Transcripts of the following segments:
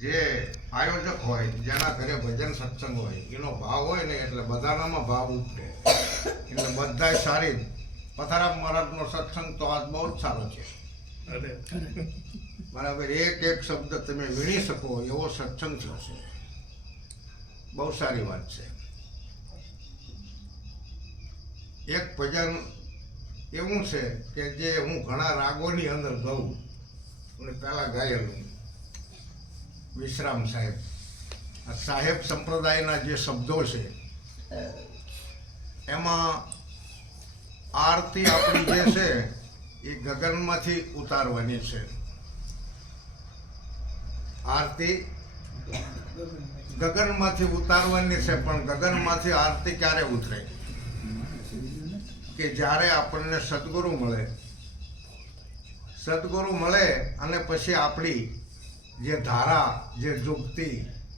જે આયોજક હોય, જેના ઘરે ભજન સત્સંગ હોય, એનો ભાવ હોય ને એટલે બધાનામાં ભાવ ઉપડે. એટલે બધાય સારી. પથારામ મહારાજનો સત્સંગ તો આજ બહુ જ સારો છે. બરાબર, એક એક શબ્દ તમે વીણી શકો એવો સત્સંગ થશે. બહુ સારી વાત છે. એક ભજન એવું છે કે જે હું ઘણા રાગોની અંદર ગાઉં અને પહેલાં ગાયેલું. વિશ્રામ સાહેબ, આ સાહેબ સંપ્રદાયના જે શબ્દો છે એમાં આરતી આપણી જે છે એ ગગનમાંથી ઉતારવાની છે. આરતી ગગનમાંથી ઉતારવાની છે, પણ ગગનમાંથી આરતી ક્યારે ઉતરે? કે જ્યારે આપણને સદગુરુ મળે. સદગુરુ મળે અને પછી આપણી જે ધારા, જે જુક્તિ,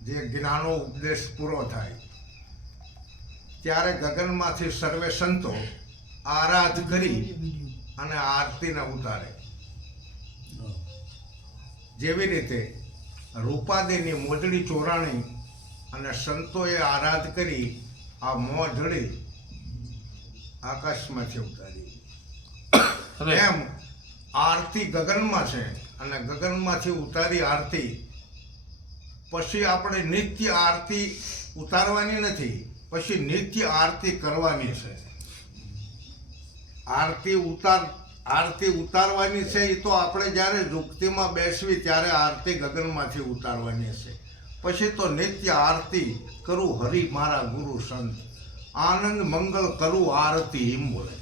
જે જ્ઞાનો ઉપદેશ પૂરો થાય ત્યારે ગગનમાંથી સર્વે સંતો આરાધ કરી અને આરતીને ઉતારે. જેવી રીતે રૂપાદેની મોજડી ચોરાણી અને સંતોએ આરાધ કરી આ મોજડી આકાશમાંથી ઉતારી. એમ આરતી ગગનમાં છે અને ગગનમાંથી ઉતારી આરતી. પછી આપણે નિત્ય આરતી ઉતારવાની નથી, પછી નિત્ય આરતી કરવાની છે. આરતી ઉતારવાની છે એ તો આપણે જ્યારે યુક્તિમાં બેસવી ત્યારે આરતી ગગનમાંથી ઉતારવાની છે. પછી તો નિત્ય આરતી કરું હરિ મારા ગુરુ સંત, આનંદ મંગલ કરું આરતી એમ બોલે.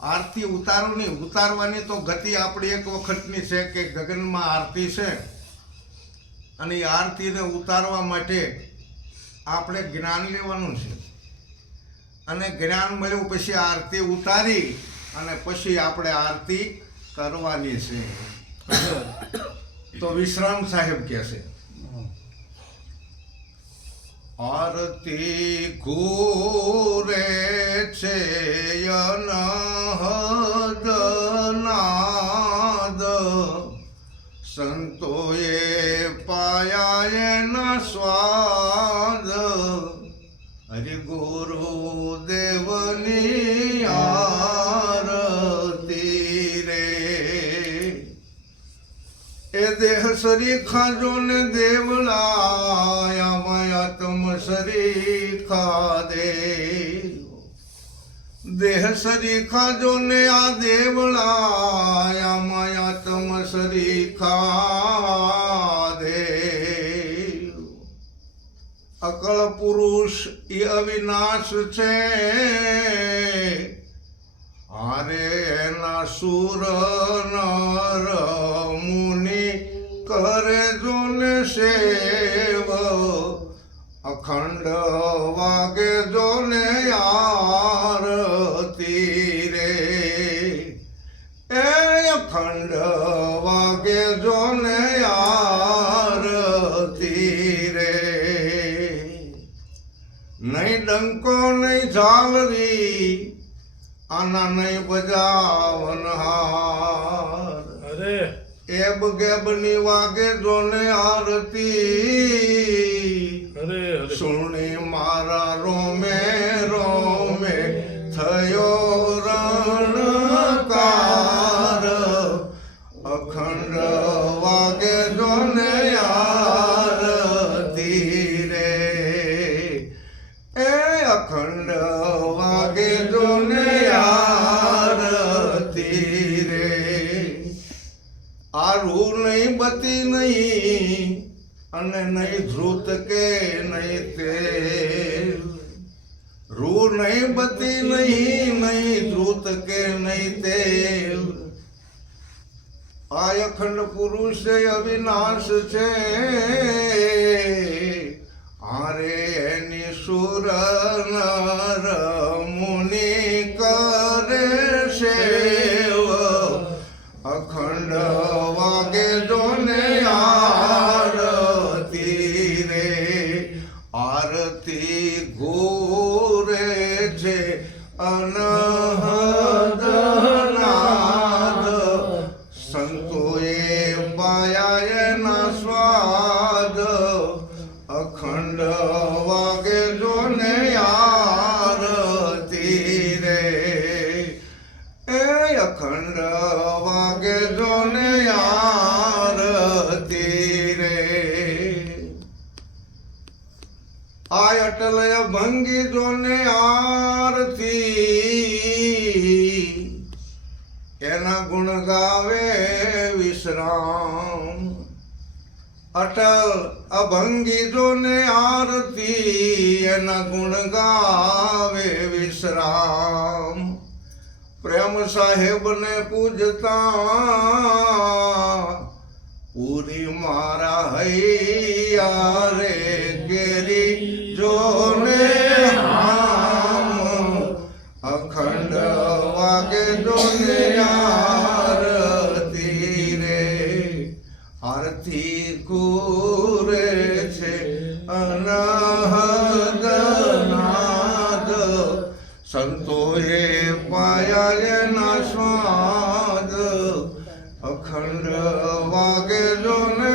આરતી ઉતારવાની તો ગતિ આપણી એક વખતની છે કે ગગનમાં આરતી છે અને એ આરતીને ઉતારવા માટે આપણે જ્ઞાન લેવાનું છે. અને જ્ઞાન મળ્યું પછી આરતી ઉતારી અને પછી આપણે આરતી કરવાની છે. તો વિશ્રામ સાહેબ કહે છે, આરતી ઘૂરે છે અનહદ નાદ, સંતોએ પાયા એના સ્વાદ, હરિ ગુરુ દેવની આરતી રે. એ દેહ સરીખા જો ને દેવળાયા તમ સરીખા દે. દેહ સરીખા જો ને આ દેવળાયા માયા તમ સરીખા દે. અકળ પુરુષ એ અવિનાશ છે, હારે એના સુર નર મુનિ કરે જો ને સેવ, અખંડ વાગે જો ને આરતી રે. એ અખંડ વાગે જો ને આરતી રે. નહીં ડંકો નહીં ઝાલરી, આના નહીં બજાવનહાર. એબ ગેબ ની વાગે જો ને આરતી, સુણી મારા રોમે રોમે થયો રણકાર. અખંડ વાગે જો ને આરતી રે. એ અખંડ વાગે જો ને આરતી રે. આ રૂ નહીં બતી નહીં અને નહીં ધ્રુત કે નહીં તેલ. રૂ નહીં બતી નહીં, નહીં ધ્રુત કે નહીં તેલ. આ અખંડ પુરુષ અવિનાશ છે, હારે એની સુર નર મુનિ કરે સેવ. અખંડ વાગે જો ને આરતી રે. આરતી ઘૂરે છે અનહદ નાદ, સંતોએ પાયા એના સ્વાદ. અટલ ભંગી જોને આરતી એના ગુણ ગાવે વિશ્રામ અટલ અભંગી જોને આરતી એના ગુણ ગાવે વિશ્રામ પ્રેમ સાહેબને પૂજતા પૂરી મારા હૈયા રે કેરી જોને હામ અખંડ વાગે જોને આરતી રે આરતી કુરે છે અનહદ નાદ સંતોએ પાયા એના સ્વાદ અખંડ વાગે જોને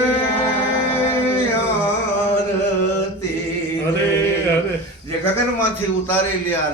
આરતી જે ગગનમાંથી ઉતારેલી આ